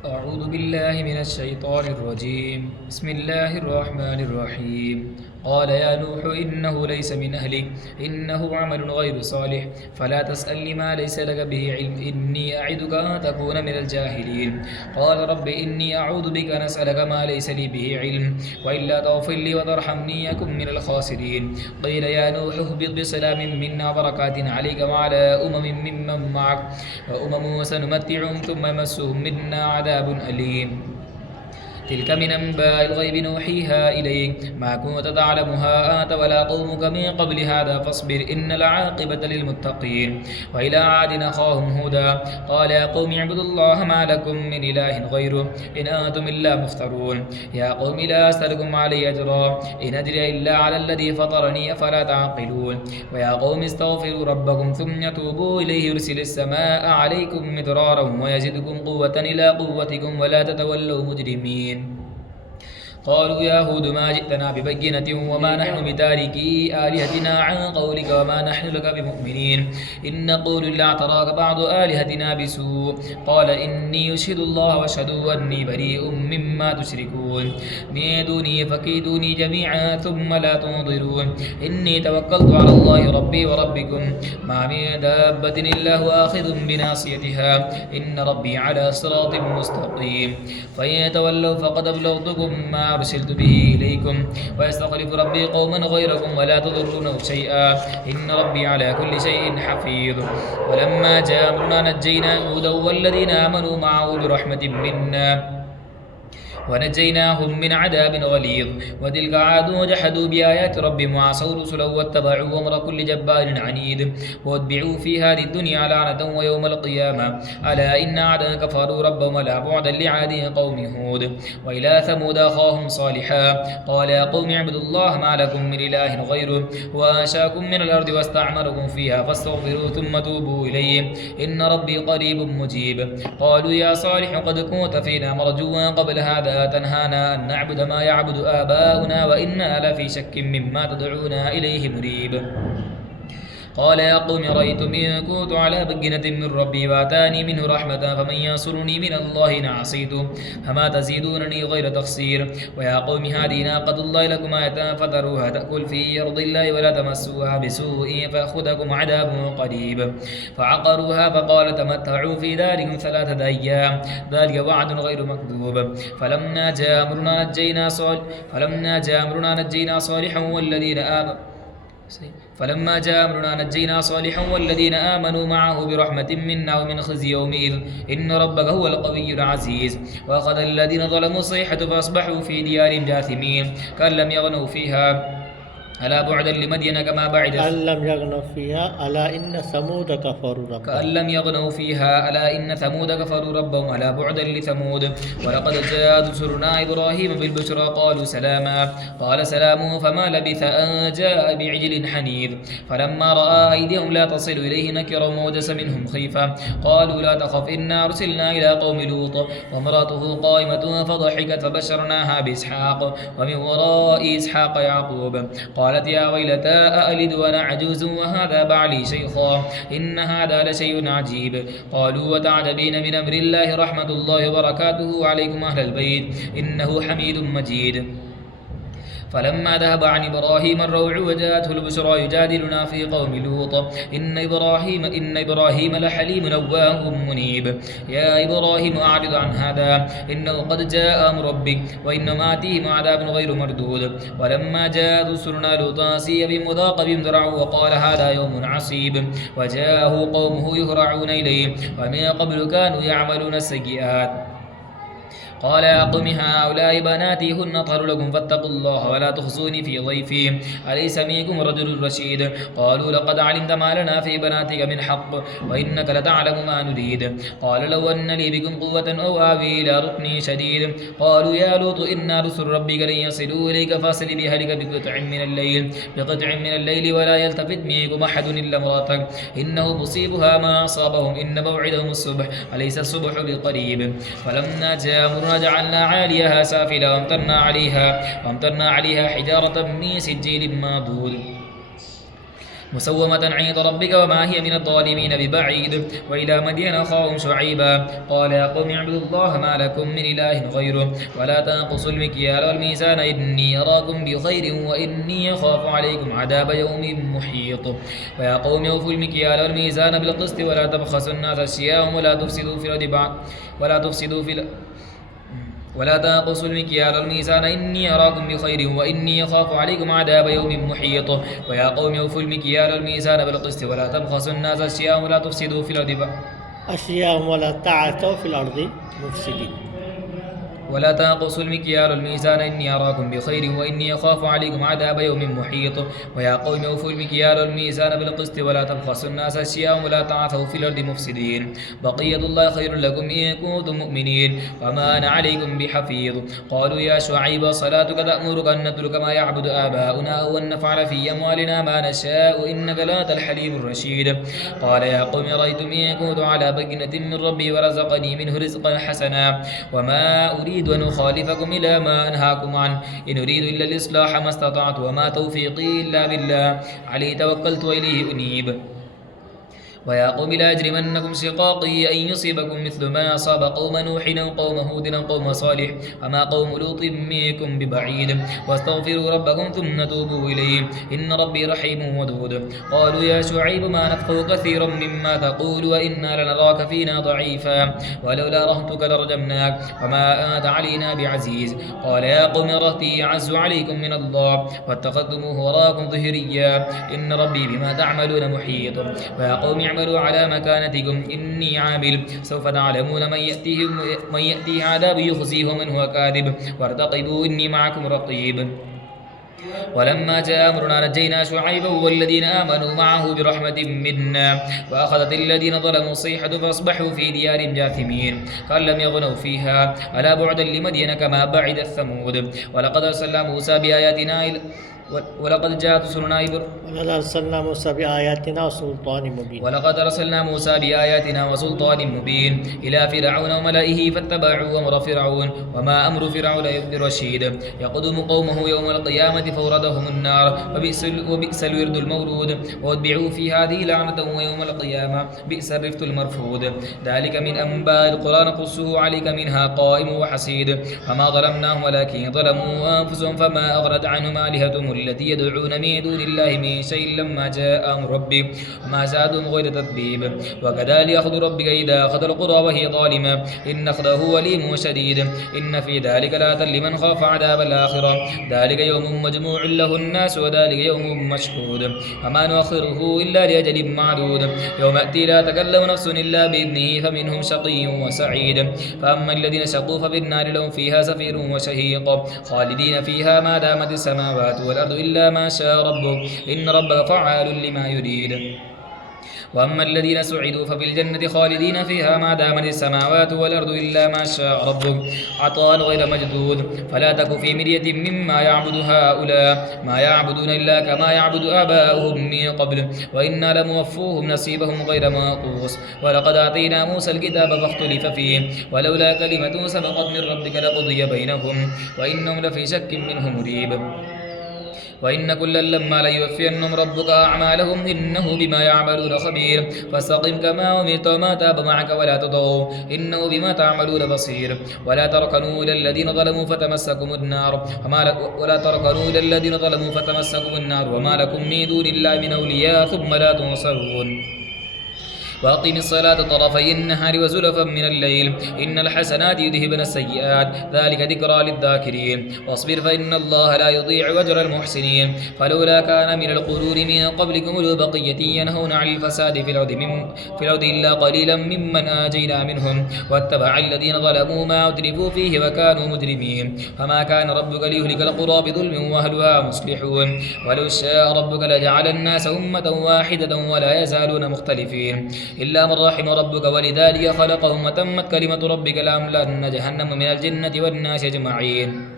أعوذ بالله من الشيطان الرجيم. بسم الله الرحمن الرحيم. قال يا نوح إنه ليس من أهلك، إنه عمل غير صالح، فلا تسأل لما ليس لك به علم، إني أعدك أن تكون من الجاهلين. قال رب إني أعوذ بك أن أسألك ما ليس لي به علم، وإلا تغفر لي وترحمني أكن من الخاسرين. قيل يا نوح اهبط بسلام منا وبركات عليك وعلى ممن معك، وأمم سنمتعهم ثم يمسهم منا عذاب أليم. تلك من أنباء الغيب نوحيها إليك، ما كنت تعلمها أنت ولا قومك من قبل هذا فاصبر إن العاقبة للمتقين. وإلى عاد أخاهم هودا قال يا قوم اعبدوا الله ما لكم من إله غيره إن أنتم إلا مفترون. يا قوم لا أسألكم عليه أجرا إن أجري إلا على الذي فطرني أفلا تعقلون. ويا قوم استغفروا ربكم ثم توبوا إليه يرسل السماء عليكم مدرارا ويزدكم قوة إلى قوتكم ولا تتولوا مجرمين. قالوا يا هود ما جئتنا ببينة وما نحن بتاركي آلهتنا عن قولك وما نحن لك بمؤمنين، إن نقول إلا اعتراك بعض آلهتنا بسوء. قال إني أشهد الله واشهدوا أني بريء مما تشركون من دوني فكيدوني جميعا ثم لا تنظرون. إني توكلت على الله ربي وربكم ما من دابة إلا هو آخذ بناصيتها إن ربي على صراط مستقيم. فإن تولوا فقد أبلغتكم ما أرسلت به إليكم ويستخلف ربي قوما غيركم ولا تضرونه شيئا إن ربي على كل شيء حفيظ. ولما جاء أمرنا نجينا هودا والذين آمنوا معه برحمة منا ونجيناهم من عذاب غليظ. وتلك عاد وجحدوا بآيات ربهم وعصوا رسله واتبعوا أمر كل جبار عنيد واتبعوا في هذه الدنيا لعنة ويوم القيامة ألا إن عادا كفروا ربهم ألا بعدا لعاد قوم هود. وإلى ثمود أخاهم صالحا قال يا قوم اعبدوا الله ما لكم من إله غيره وأنشأكم من الأرض واستعمركم فيها فاستغفروا ثم توبوا إليه إن ربي قريب مجيب. قالوا يا صالح قد كنت فينا مرجوا قبل هذا تنهانا أن نعبد ما يعبد آباؤنا وإنا لفي شك مما تدعونا إليه مريب. قال يا قوم رأيتم إن كنت على بينة من ربي وآتاني منه رحمة فمن ينصرني من الله إن عصيته فما تزيدونني غير تخسير. ويا قوم هذه ناقة الله لكم آية فذروها تأكل في أرض الله ولا تمسوها بسوء فيأخذكم عذاب قريب. فعقروها فقال تمتعوا في داركم 3 أيام ذلك وعد غير مكذوب. فلما جاء أمرنا نجينا صالحا والذين آمنوا فلما جاء أمرنا نجينا صالحا والذين آمنوا معه برحمة منا ومن خزي يومئذ إن ربك هو القوي العزيز. وأخذ الذين ظلموا الصيحة فأصبحوا في ديارهم جاثمين كأن لم يغنوا فيها ألا بعدا لمدين كما بعد كأن لم يغنوا فيها ألا إن ثمود كفروا ربهم كأن لم يغنوا فيها ألا إن ثمود كفروا ربهم ألا بعدا لثمود. ولقد جاءت رسلنا إبراهيم بالبشرى قالوا سلاما قال سلام فما لبث أن جاء بعجل حنيذ. فلما رأى أيديهم لا تصل إليه نكروا ووجس منهم خيفة قالوا لا تخف إنا أرسلنا إلى قوم لوط وامرأته قائمة فضحكت فبشرناها بإسحاق ومن وراء إسحاق يعقوب. قالت يا ويلتى أألد وأنا عجوز وهذا بعلي شيخا إن هذا لشيء عجيب. قالوا وتعجبين من أمر الله رحمة الله وبركاته عليكم أهل البيت إنه حميد مجيد. فلما ذهب عن إبراهيم الروع وجاءته البشرى يجادلنا في قوم لوط إن إبراهيم لحليم أواه منيب. يا إبراهيم أعرض عن هذا إنه قد جاء أمر ربك وإنما آتيهم عذاب غير مردود. ولما جاء رسلنا لوطا سيء بهم وضاق بهم ذرعا وقال هذا يوم عصيب وجاءه قومه يهرعون إليه ومن قبل كانوا يعملون السيئات. قال يا قوم هؤلاء بناتي هن أطهر لكم فاتقوا الله ولا تخزوني في ضيفي أليس منكم رجل رشيد. قالوا لقد علمت ما لنا في بناتك من حق وإنك لتعلم ما نريد. قال لو أن لي بكم قوة أو آوي إلى ركن شديد. قالوا يا لوط إنا رسل ربك لن يصلوا إليك فاصل بأهلك بقطع من الليل ولا يلتفت منكم أحد إلا امرأتك إنه مصيبها ما أصابهم إن موعدهم الصبح أليس الصبح بقريب. فلما جاء جعلنا عاليها سافلة وامطرنا عليها حجارة من سجيل منضود. مسومة عند ربك وما هي من الظالمين ببعيد. وإلى مدين أخاهم شعيبا قال يا قوم اعبدوا الله ما لكم من إله غيره ولا تنقصوا المكيال والميزان إني أراكم بخير وإني أخاف عليكم عذاب يوم محيط. ويا قوم أوفوا المكيال والميزان بالقسط ولا تبخسوا الناس أشياءهم ولا تنقصوا المكيال والميزان إني أراكم بخير وإني أخاف عليكم عذاب يوم محيط. ويا قوم أوفوا المكيال والميزان بالقسط ولا تبخسوا الناس أشياءهم ولا تفسدوا في الأرض أشياء ولا تعثوا في الأرض مفسدين. ولا تنقصوا المكيال والميزان إني أراكم بخير وإني أخاف عليكم عذاب يوم محيط. ويا قوم أوفوا المكيال والميزان بالقسط ولا تبخسوا الناس أشياءهم ولا تعثوا في الأرض مفسدين. بقية الله خير لكم إن كنتم مؤمنين وما أنا عليكم بحفيظ. قالوا يا شعيب صلاتك تأمرك أن نترك ما يعبد آباؤنا أو أن نفعل في أموالنا ما نشاء إنك لأنت الحليم الرشيد. قال يا قوم رأيتم إن كنت على بينة من ربي ورزقني منه رزقا حسنا وما أريد أن أخالفكم إلى ما أنهاكم عنه إن أريد إلا الإصلاح ما استطعت وما توفيقي إلا بالله عليه توكلت وإليه أنيب. ويا قوم لا يجرمنكم شقاقي أن يصيبكم مثل ما أصاب قوم نوح أو قوم هود أو قوم صالح وما قوم لوط منكم ببعيد. واستغفروا ربكم ثم توبوا إليه إن ربي رحيم ودود. قالوا يا شعيب ما نفقه كثيرا مما تقول وإنا لنراك فينا ضعيفا ولولا رهتك لرجمناك وما أنت علينا بعزيز. قال يا قوم رهتي أعز عليكم من الله واتخذتموه وراكم ظهريا إن ربي بما تعملون محيط. ويا قوم اعملوا على مكانتكم إني عامل سوف تعلمون من يأتيه عذاب يخزيه ومن هو كاذب وارتقبوا إني معكم رقيب. ولما جاء أمرنا نجينا شعيبا والذين آمنوا معه برحمة منا وأخذت الذين ظلموا الصيحة فأصبحوا في ديار جاثمين كأن لم يغنوا فيها ألا بعدا لمدين كما بعد الثمود. ولقد أرسلنا موسى بآياتنا ولقد جاءت رسلنا ولقد أرسلنا موسى بآياتنا وسلطان مبين إلى فرعون وملئه فاتبعوا أمر فرعون وما أمر فرعون برشيد. يقدم قومه يوم القيامة فوردهم النار وبئس الورد المورود واتبعوا في هذه لعنة ويوم القيامة بئس الرفد المرفود. ذلك من أنباء القرآن نقصه عليك منها قائم وحسيد. وما ظلمناهم ولكن ظلموا أنفسهم فما أغنت عنهم آلهتهم التي يدعون من دون الله من شيء لما جاء أمر ربي وما زادهم غير تتبيب. وكذلك أخذ ربك إذا أخذ القرى وهي ظالمة إن أخذه أليم شديد إن في ذلك لآية لمن خاف عذاب الآخرة. ذلك يوم مجموع له الناس وذلك يوم مشهود وما نؤخره إلا لأجل معدود. يوم يأتي لا تكلم نفس إلا بإذنه فمنهم شقي وسعيد. فأما الذين شقوا ففي النار لهم فيها زفير وشهيق خالدين فيها ما دامت السماوات والأرض إلا ما شاء ربك إن ربك فعال لما يريد. وأما الذين سعدوا ففي الجنة خالدين فيها ما دامت السماوات والأرض إلا ما شاء ربك عطاء غير مجدود. فلا تك في مرية مما يعبد هؤلاء ما يعبدون إلا كما يعبد آباؤهم من قبل وإنا لموفوهم نصيبهم غير منقوص. ولقد آتينا موسى الكتاب فاختلف فيه ولولا كلمة سبقت من ربك لقضي بينهم وإنهم لفي شك منه مريب. وإن كلا لما ليوفينهم ربك أعمالهم إنه بما يعملون خبير. فاستقم كما أمرت وما تاب معك ولا تطغوا إنه بما تعملون بصير. ولا تركنوا إلى الذين ظلموا فتمسكم النار وما لكم من دون الله من أولياء ثم لا تنصرون. وأقم الصلاة طرفي النهار وزلفا من الليل إن الحسنات يذهبن السيئات ذلك ذكرى للذاكرين. واصبر فإن الله لا يضيع أجر المحسنين. فلولا كان من القرون من قبلكم أولو بقية ينهون عن الفساد في الأرض إلا قليلا ممن آجينا منهم واتبع الذين ظلموا ما أترفوا فيه وكانوا مجرمين. فما كان ربك ليهلك القرى بظلم وأهلها مصلحون ولو شاء ربك لجعل الناس أمة واحدة ولا يزالون مختلفين إلا من رحم ربك ولذلك خلقهم وتمت كلمة ربك لأملأن جهنم من الجنة والناس أجمعين.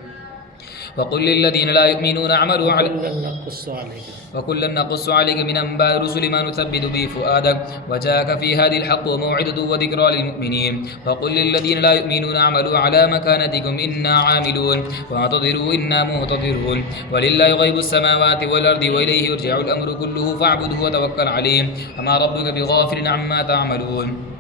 وقل للذين لا يؤمنون اعملوا على وكلا نقص عليك وكلا نقص عليك من أنباء الرسل ما نثبت به فؤادك وجاءك في هذه الحق وموعظة وذكرى للمؤمنين وقل للذين لا يؤمنون اعملوا على مكانتكم إنا عاملون وانتظروا إنا منتظرون ولله غيب السماوات والأرض وإليه يرجع الأمر كله فاعبده وتوكل عليه وما ربك بغافل عما تعملون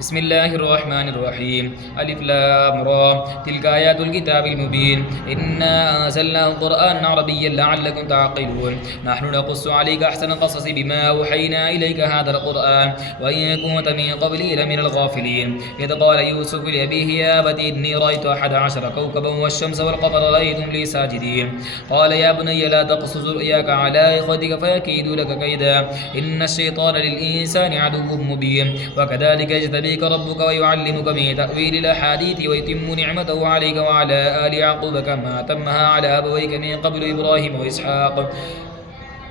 بسم الله الرحمن الرحيم ألف لام را تلك آيات الكتاب المبين إنا أنزلناه قرآنا عربيا لعلكم تعقلون نحن نقص عليك أحسن القصص بما أوحينا إليك هذا القرآن وإن كنت من قبله لمن الغافلين إذ قال يوسف لأبيه يا أبت إني رأيت 11 كوكبا والشمس والقمر رأيتهم لي ساجدين قال يا بني لا تقصص رؤياك على إخوتك فيكيدوا لك كيدا إن الشيطان للإنسان عدو مبين وكذلك يجتبيك ربك ويعلمك من تأويل الأحاديث ويتم نعمته عليك وعلى آل يعقوب كما تمها على أبويك من قبل إبراهيم وإسحاق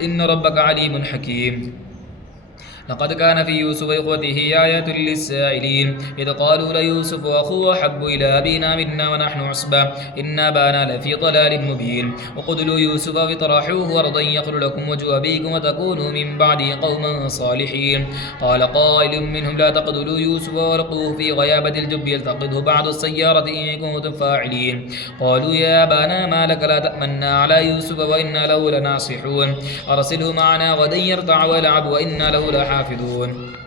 إن ربك عليم حكيم لقد كان في يوسف وإخوته آيات للسائلين إذ قالوا ليوسف وأخوه أحب إلى أبينا منا ونحن عصبة إن أبانا لفي ضلال مبين وقتلوا يوسف وطرحوه أرضا يخل لكم وجه أبيكم وتكونوا من بعده قوما صالحين قال قائل منهم لا تقتلوا يوسف والقوه في غيابة الجب يلتقطه بعض السيارة إن كنتم فاعلين قالوا يا أبانا ما لك لا تأمنا على يوسف وإنا له لناصحون أرسله معنا غدا يرتع ويلعب وإنا له لحافظون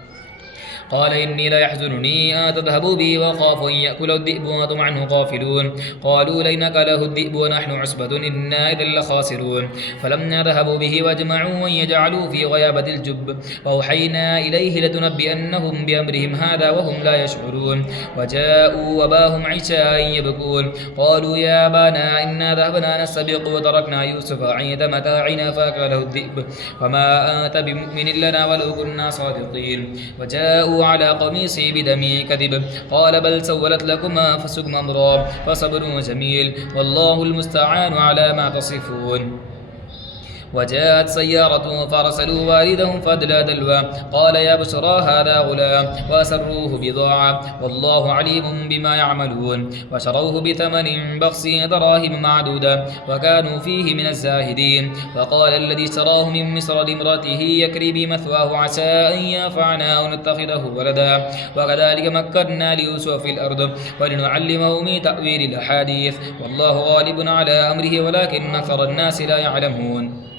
قال إني لا يحزنني أن تذهبوا بي وأخاف أن يأكله الذئب وأنتم عنه غافلون قالوا لئن أكله الذئب ونحن عصبة إنا إذا لخاسرون فلما ذهبوا به واجمعوا أن يجعلوا في غيابة الجب وأوحينا إليه لتنبئنهم بأمرهم هذا وهم لا يشعرون وجاءوا أباهم عشاء يبكون قالوا يا أبانا إنا ذهبنا نستبق وتركنا يوسف عند متاعنا فأكله الذئب وما أنت بمؤمن لنا ولو كنا صادقين وجاءوا على قميصي بدم كذب قال بل سولت لكم أنفسكم أمرا فصبر جميل والله المستعان على ما تصفون وجاءت سيارة فارسلوا والدهم فأدلى دلوا قال يا بشرى هذا غلام وأسروه بضاعة والله عليم بما يعملون وشروه بثمن بخس دراهم معدودة وكانوا فيه من الزاهدين وقال الذي اشتراه من مصر لامرأته يكري مثواه عسى أن ينفعنا أو نتخذه ولدا وكذلك مكنا ليوسف في الأرض ولنعلمه من تأويل الأحاديث والله غالب على أمره ولكن أكثر الناس لا يعلمون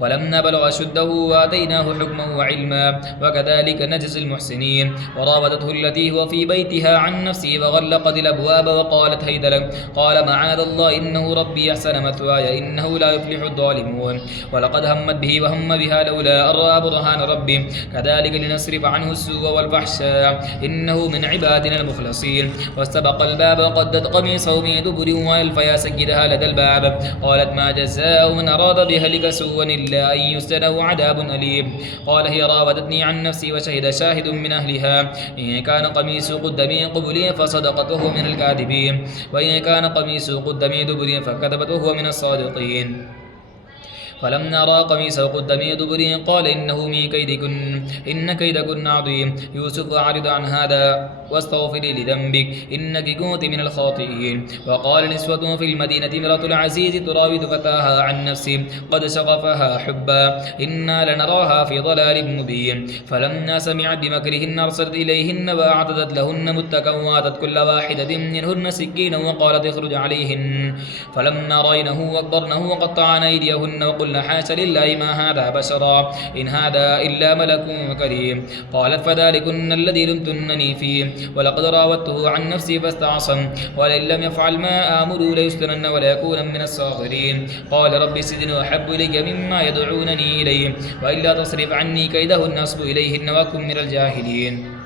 ولما بلغ أشده وآتيناه حكما وعلما وكذلك نجزي المحسنين وراودته التي هو في بيتها عن نفسه وغلقت الأبواب وقالت هيت لك قال معاذ الله إنه ربي أحسن مثواي إنه لا يفلح الظالمون ولقد همت به وهم بها لولا أن رأى برهان ربه كذلك لنصرف عنه السوء والفحشاء إنه من عبادنا المخلصين واستبق الباب وقدت قميصه من دبر وألف يا سيدها لدى الباب قالت ما جزاء من أراد بأهلك سوءا إلا أن يسجنه عذاب أليم قال هي راودتني عن نفسي وشهد شاهد من أهلها إن كان قميص قد من قبل فصدقته من الكاذبين وإن كان قميص قد من دبر فكذبته من الصادقين فلما رأى قميصه قد من دبر قال إنه من كيدكن إن كيدكن عظيم يوسف أعرض عن هذا واستغفري لذنبك إنك كنت من الخاطئين وقال نسوة في المدينة امرأة العزيز تراود فتاها عن نفسه قد شغفها حبا إنا لنراها في ضلال مبين فلما سمعت بمكرهن أرسلت إليهن وأعتدت لهن متكا وآتت كل واحدة منهن سكينا وقالت اخرج عليهن فلما رأينه وقرنه وقطعن أيديهن وقلن حاش لله ما هذا بشرا إن هذا إلا ملك كريم قالت فذلكن الذي لمتنني فيه ولقد راودته عن نفسي فاستعصم ولئن لم يفعل ما آمره ليسجنن وليكون من الصاغرين قال رب السجن أحب إلي مما يدعونني إليه وإلا تصرف عني كيدهن أصب إليهن وأكن من الجاهلين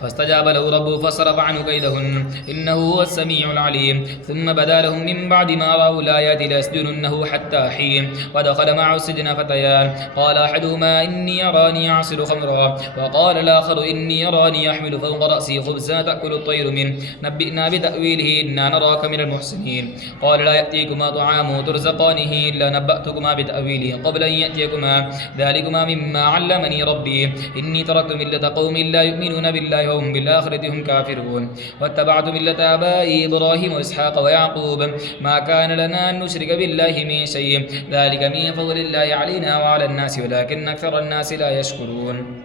فاستجاب له ربه فصرف عنه كيدهن إنه هو السميع العليم ثم بدا لهم من بعد ما رأوا الآيات ليسجننه حتى حين ودخل معه السجن فتيان قال أحدهما إني أراني أعصر خمرا وقال الآخر إني أراني أحمل فوق رأسي خبزا تأكل الطير منه نبئنا بتأويله إنا نراك من المحسنين قال لا يأتيكما طعام ترزقانه إلا نبأتكما بتأويله قبل أن يأتيكما ذلكما مما علمني ربي إني تركت ملة قوم لا يؤمنون بالله وهم بالآخرة هم كافرون واتبعت ملة آبائي إبراهيم وإسحاق ويعقوب ما كان لنا أن نشرك بالله من شيء ذلك من فضل الله علينا وعلى الناس ولكن أكثر الناس لا يشكرون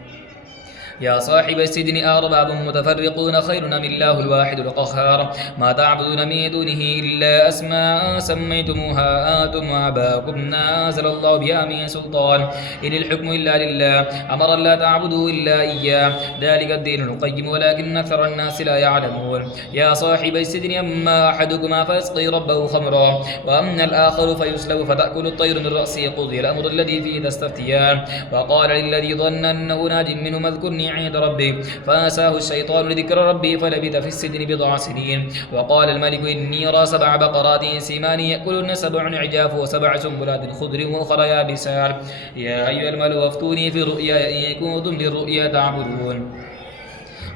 يا صاحب السجن أرباب متفرقون خير أم الله الواحد القهار ما تعبدون من دونه إلا أسماء سميتموها أنتم وآباؤكم ما أنزل الله بها من سلطان إن الحكم إلا لله أمر لا تعبدوا إلا إياه ذلك الدين القيم ولكن أكثر الناس لا يعلمون يا صاحب السجن أما أحدكما فيسقي ربه خمرا وأما الآخر فيسلب فتأكل الطير من رأسه قضي الأمر الذي فيه تستفتيان وقال للذي ظن أنه ناج منه اذكرني عند ربي فأنساه الشيطان لذكر ربي فلبث في السجن بضع سنين وقال الملك إني أرى 7 بقرات سمان يأكلن 7 عجاف و7 سنبلات خضر وأخرى يابسات يا أيها الملأ أفتوني في الرؤيا إن كنتم للرؤيا تعبدون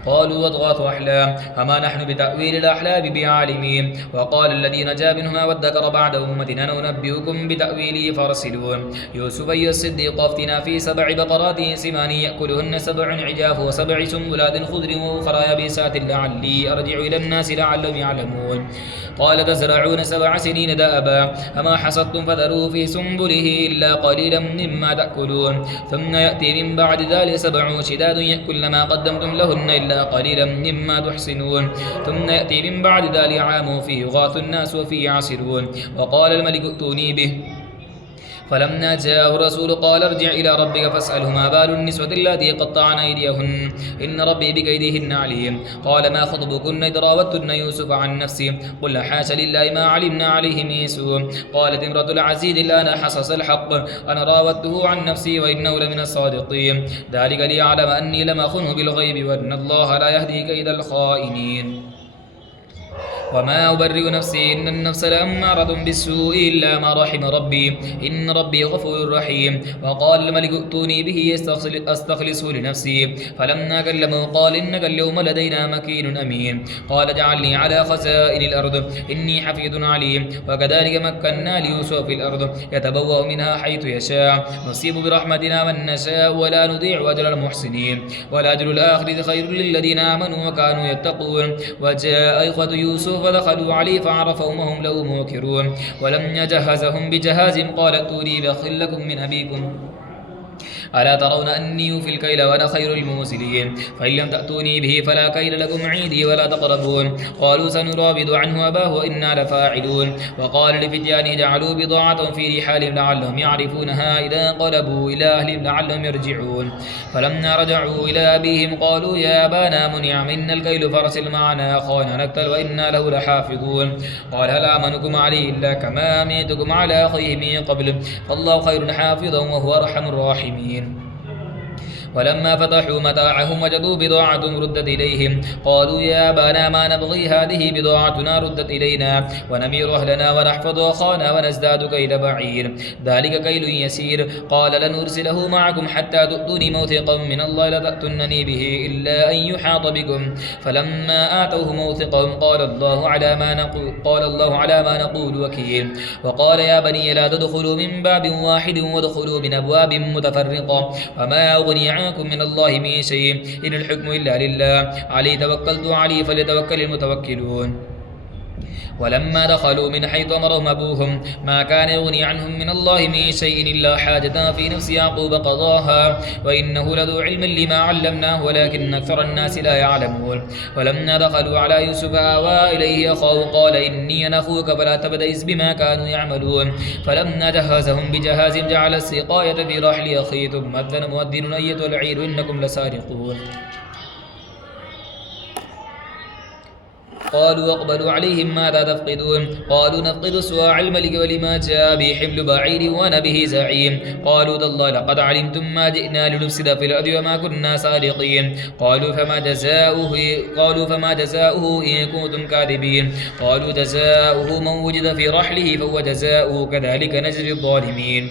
قالوا أضغاث أحلام فما نحن بتأويل الأحلام بعالمين وقال الذي نجا منهما وادكر بعد أمتنا ننبئكم بتأويله فارسلون يوسف أيها الصديق أفتنا في 7 بقرات سمان يأكلهن 7 عجاف و7 سنبلات خضر وأخرى يابسات لعلي أرجع إلى الناس لعلهم يعلمون قال تزرعون 7 سنين دأبا فما حصدتم فذروه في سنبله إلا قليلا مما تأكلون ثم يأتي من بعد ذلك 7 شداد يأكلن ما قدمتم لهن إلا قليلا مما تحسنون ثم يأتي من بعد ذلك عام فيه يغاث الناس وفيه يعصرون وقال الملك ائتوني به فلما جاءه الرسول قال ارجع إلى ربك فاسأله ما بال النسوة اللاتي قطعن أيديهن إن ربي بكيدهن عليم قال ما خطبكن إذ راوتن يوسف عن نفسه قل حاش لله ما علمنا عليه من سوء قالت امرأة العزيز الآن حصص الحق أنا راودته عن نفسي وإنه لمن الصادقين ذلك ليعلم أني لم أخنه بالغيب وأن الله لا يهدي كيد الخائنين وما أبرئ نفسي إن النفس لأمارة بالسوء إلا ما رحم ربي إن ربي غفور رحيم وقال الملك ائتوني به أستخلصه لنفسي فلما كلمه قال إنك اليوم لدينا مكين أمين قال اجعلني على خزائن الأرض إني حفيظ عليم وكذلك مكنا ليوسف في الأرض يتبوأ منها حيث يشاء نصيب برحمتنا من نشاء ولا نضيع أجر المحسنين والأجر الآخرة خير للذين آمنوا وكانوا يتقون وجاء إخوة يوسف فدخلوا عليه فعرفهم وهم له منكرون ولم يجهزهم بجهاز قال ائتوني بأخ لكم من أبيكم ألا ترون أني يوفي الكيل وأنا خير الموسلين فإن لم تأتوني به فلا كيل لكم عندي ولا تقربون قالوا سنراود عنه أباه وإنا لفاعلون وقال لفتيانه جعلوا بضاعة في رحالهم لعلهم يعرفونها إذا انقلبوا إلى أهلهم لعلهم يرجعون فلما رجعوا إلى أبيهم قالوا يا أبانا منع منا الكيل فارسل معنا أخانا نقتل وإنا له لحافظون قال هل آمنكم عليه إلا كما آمنتكم على أخيه من قبل فالله خير حافظا وهو أرحم الراحمين ولما فتحوا متاعهم وجدوا بضاعة ردت إليهم قالوا يا أبانا ما نبغي هذه بضاعتنا ردت إلينا ونمير أهلنا ونحفظ أخانا ونزداد كيل بعير ذلك كيل يسير قال لن أرسله معكم حتى تؤتوني موثقا من الله لتأتونني به إلا أن يحاط بكم فلما آتوه موثقهم قال الله على ما نقول وكيل وقال يا بني لا تدخلوا من باب واحد وادخلوا من أبواب متفرقة وما أغني عنكم من الله من شيء إن الحكم إلا لله عليه توكلت عليه فليتوكل المتوكلون ولما دخلوا من حيث أمرهم أبوهم ما كان يغني عنهم من الله من شيء إلا حاجة في نفس يعقوب قضاها وإنه لذو علم لما علمناه ولكن أكثر الناس لا يعلمون ولما دخلوا على يوسف آوى إليه أخاه قال إني أنا أخوك فلا تبتئس بما كانوا يعملون فلما جهزهم بجهاز جعل السقاية في رحل أخيه ثم أذن مؤذن أيتها العير إنكم لسارقون قالوا أقبلوا عليهم ماذا تفقدون قالوا نفقد سواع الملك ولما جاء به حمل بعير وأنا به زعيم قالوا تالله لقد علمتم ما جئنا لنفسد في الأرض وما كنا سارقين قالوا فما جزاؤه إن كنتم كاذبين قالوا جزاؤه من وجد في رحله فهو جزاؤه كذلك نجزي الظالمين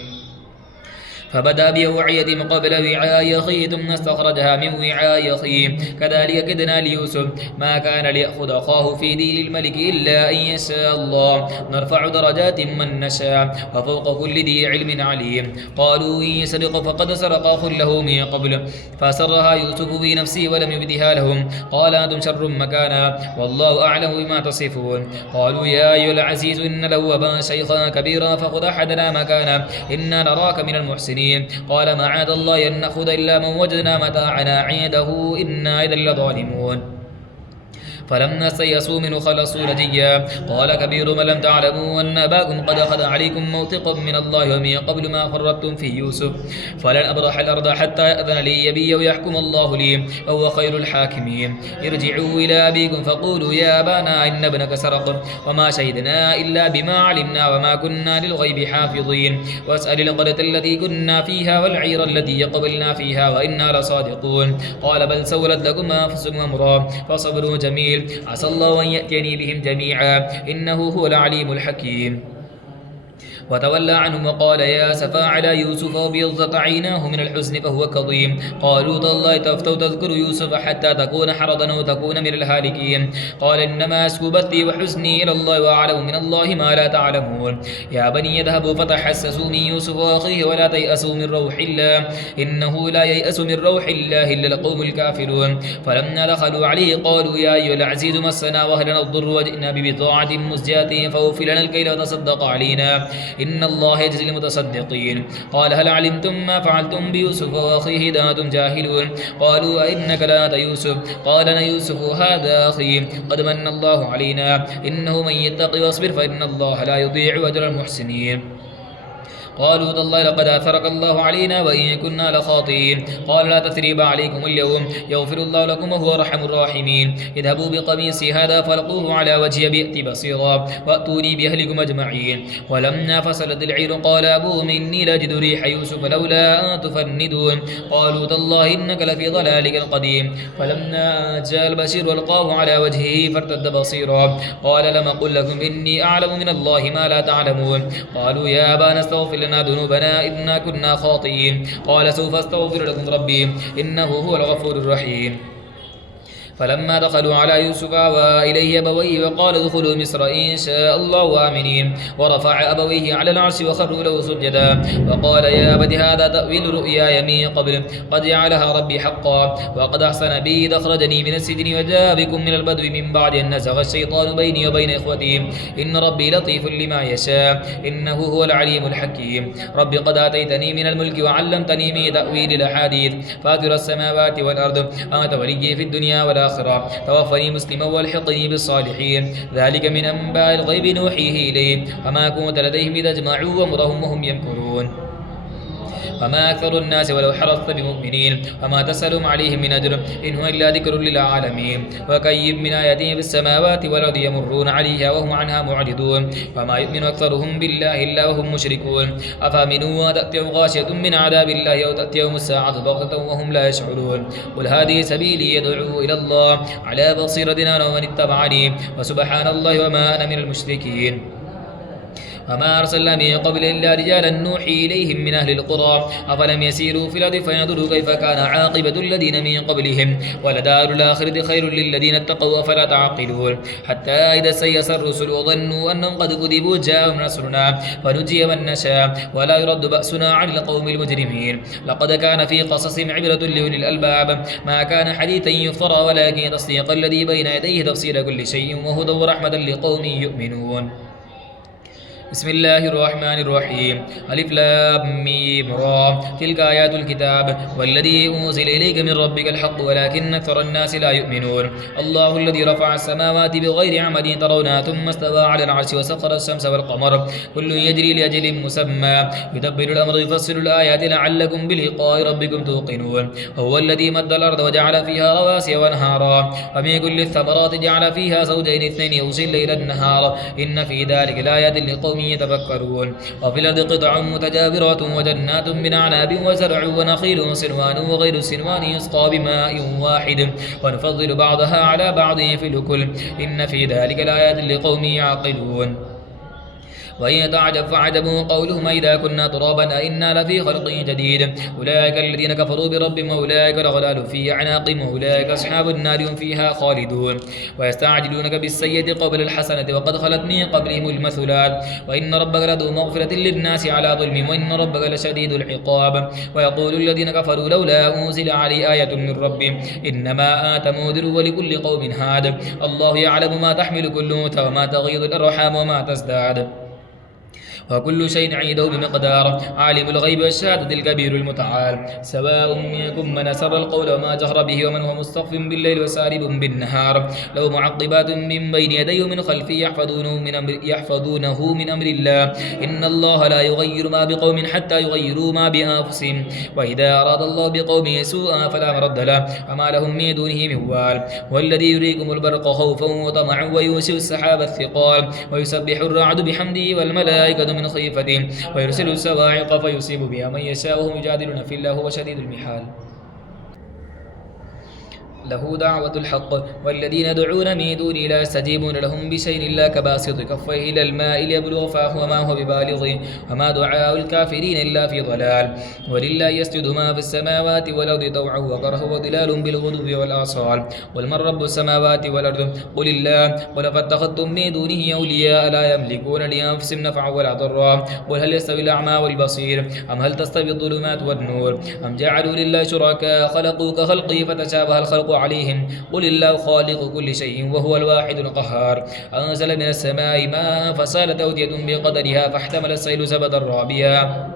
فبدأ بأوعية قبل وعاء أخيه ثم استخرجها من وعاء أخيه كذلك كدنا ليوسف ما كان ليأخذ أخاه في دين الملك إلا أن يشاء الله نرفع درجات من نشاء وفوق كل ذي علم عليم قالوا إن يسرق فقد سرق أخ له من قبل فأسرها يوسف في نفسه ولم يبدها لهم قال أنتم شر مكانا والله أعلم بما تصفون قالوا يا أيها العزيز إن له أبا شيخا كبيرا فخذ أحدنا مكانا إنا نراك من المحسنين قال معاذ الله أن نأخذ إلا من وجدنا متاعنا عنده إنا إذا لظالمون فلما استيئسوا منه خلصوا نجيا قال كبير من لم تعلموا أن أباكم قد أخذ عليكم موثقا من الله ومن قبل ما فرطتم في يوسف فلن أبرح الأرض حتى يأذن لي أبي ويحكم الله لي وهو خير الحاكمين ارجعوا إلى أبيكم فقولوا يا أبانا إن ابنك سرق وما شهدنا إلا بما علمنا وما كنا للغيب حافظين واسأل القرية التي كنا فيها والعير التي قبلنا فيها وإنا لصادقون قال بل سولت لكم أنفسكم أمرا فصبر جميل عسى الله أن يأتيني بهم جميعا إنه هو العليم الحكيم وتولى عنهم وقال يا أسفا على يوسف وابيضت عيناه من الحزن فهو كظيم قالوا تالله تفتوا تذكر يوسف حتى تكون حرضا وتكون من الهالكين قال إنما أشكو بثي وحزني إلى الله وأعلم من الله ما لا تعلمون يا بني اذهبوا فتحسسوا من يوسف وأخيه ولا تيأسوا من روح الله إنه لا ييأس من روح الله إلا القوم الكافرون فلما دخلوا عليه قالوا يا أيها العزيز مسنا وأهلنا الضر وجئنا ببضاعة مزجاة فأوف لنا الكيل وتصدق علينا إن الله يجزي المتصدقين قال هل علمتم ما فعلتم بيوسف وأخيه إذا أنتم جاهلون قالوا أئنك لأنت يوسف قال أنا يوسف هذا أخي قد من الله علينا إنه من يتقي واصبر فإن الله لا يضيع أجر المحسنين قالوا تالله لقد آثرك الله علينا وإن كنا لخاطئين قال لا تثريب عليكم اليوم يغفر الله لكم وهو أرحم الراحمين اذهبوا بقميصي هذا فالقوه على وجهي بيأتي بصيرا وأتوني بأهلكم أجمعين ولما فصلت العير قال أبوهم إني لأجد ريح يوسف لولا أن تفندون قالوا تالله إنك لفي ضلالك القديم فلما جاء البشير والقاه على وجهه فارتد بصيرا قال لم أقل لكم إني أعلم من الله ما لا تعلمون قالوا يا أبانا استغفر لنا ذنوبنا إنا كنا خاطئين قال سوف أستغفر لكم ربي إنه هو الغفور الرحيم فلما دخلوا على يوسف آوى إليه أبويه وقال ادخلوا مصر إن شاء الله آمنين ورفع أبويه على العرش وخروا له سجدا وقال يا أبت هذا تأويل رؤياي من قبل قد جعلها ربي حقا وقد أحسن بي إذ أخرجني من السجن وجاء بكم من البدو من بعد أن نزغ الشيطان بيني وبين إخوتي إن ربي لطيف لما يشاء إنه هو العليم الحكيم ربي قد آتيتني من الملك وعلمتني من تأويل الأحاديث فاطر السماوات والأرض أنت ولي في الدنيا والآخرة توفني مسلما والحقني بالصالحين ذلك من أنباء الغيب نوحيه إليه وما كنت لديهم إذا اجمعوا أمرهم وهم يمكرون وما أكثر الناس ولو حرصت بمؤمنين وما تسألهم عليه من أجر إن هو إلا ذكر للعالمين وكأي من آيات في السماوات والأرض يمرون عليها وهم عنها معرضون وما يؤمن أكثرهم بالله إلا وهم مشركون أفأمنوا أن تأتيهم غاشية من عذاب الله أو تأتيهم الساعة بغتة وهم لا يشعرون قل هذه سبيلي يدعو إلى الله على بصيرة أنا ومن اتبعني وسبحان الله وما أنا من المشركين وما أرسلنا من قبل إلا رجالا نوحي إليهم من أهل القرى أفلم يسيروا في الأرض فينظروا كيف كان عاقبة الذين من قبلهم ولدار الآخرة خير للذين اتقوا أفلا تعقلون حتى إذا استيأس الرسل وظنوا أنهم قد كذبوا جاءهم نصرنا فنجي من نشاء ولا يرد بأسنا عن القوم المجرمين لقد كان في قصصهم عبرة لأولي الألباب ما كان حديثا يفترى ولكن تصديق الذي بين يديه تفصيل كل شيء وهدى ورحمة لقوم يؤمنون بسم الله الرحمن الرحيم ألف لام ميم را تلك آيات الكتاب والذي أنزل إليك من ربك الحق ولكن أكثر الناس لا يؤمنون الله الذي رفع السماوات بغير عمد ترونها ثم استوى على العرش وسخر الشمس والقمر كل يجري لأجل مسمى يدبر الأمر يفصل الآيات لعلكم بلقاء ربكم توقنون هو الذي مد الأرض وجعل فيها رواسي وأنهارا ومن كل الثمرات جعل فيها زوجين اثنين يغشي الليل النهار إن في ذلك لآيات لقوم يتفكرون وفي الأرض قطع متجاورات وجنات من أعناب وزرع ونخيل صنوان وغير صنوان يسقى بماء واحد ونفضل بعضها على بعض في الأكل إن في ذلك لآيات لقوم يعقلون وإن تعجب فعجب قولهم إذا كنا ترابا أئنا لفي خلق جديد أولئك الذين كفروا بربهم وأولئك الأغلال في أعناقهم وأولئك أصحاب النار هم فيها خالدون ويستعجلونك بالسيئة قبل الحسنة وقد خلت من قبلهم المثلات وإن ربك لذو مغفرة للناس على ظلمهم وإن ربك لشديد العقاب ويقول الذين كفروا لولا أنزل عليه آية من ربه إنما أنت منذر ولكل قوم هاد الله يعلم ما تحمل كل أنثى وما تغيض الأرحام وما تزداد وكل شيء عنده بمقدار عالم الغيب والشهادة الكبير المتعال سواء منكم من أسر القول وما جهر به ومن هو مستخف بالليل وسارب بالنهار له معقبات من بين يديه ومن خلفه يحفظونه من أمر الله إن الله لا يغير ما بقوم حتى يغيروا ما بأنفسهم وإذا أراد الله بقوم سوءا فلا مرد له وما لهم من دونه من وال والذي يريكم البرق خوفا وطمعا ويوسع السحاب الثقال ويسبح الرعد بحمده والملائكة من خيفته ويرسل الصواعق فيصيب بها من يشاء وهم يجادلون في الله هو شديد المحال له دعوة الحق والذين يدعون من دونه لا يستجيبون لهم بشيء إلا كباسط كفيه إلى الماء ليبلغ فاه وما هو ببالغه وما دعاء الكافرين إلا في ضلال ولله يسجد ما في السماوات والأرض طوعا وكرها وظلال بالغدو والآصال قل من رب السماوات والأرض قل الله قل فاتخذتم من دونه أولياء لا يملكون لأنفسهم نفعا ولا ضرا قل هل يستوي الأعمى والبصير أم هل تستوي الظلمات والنور أم جعلوا لله شركاء خلقوا كخلقه فتشابه الخلق عليهم قل الله خالق كل شيء وهو الواحد القهار أنزل من السماء ماء فسالت أودية بقدرها فاحتمل السيل زبدا رابيا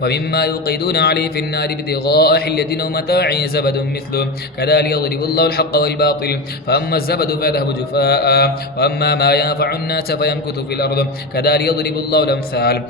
ومما يوقدون عليه في النار ابتغاء حلية أو متاع زبد مثله كذلك يضرب الله الحق والباطل فأما الزبد فيذهب جفاء وأما ما ينفع الناس فيمكث في الأرض كذلك يضرب الله الأمثال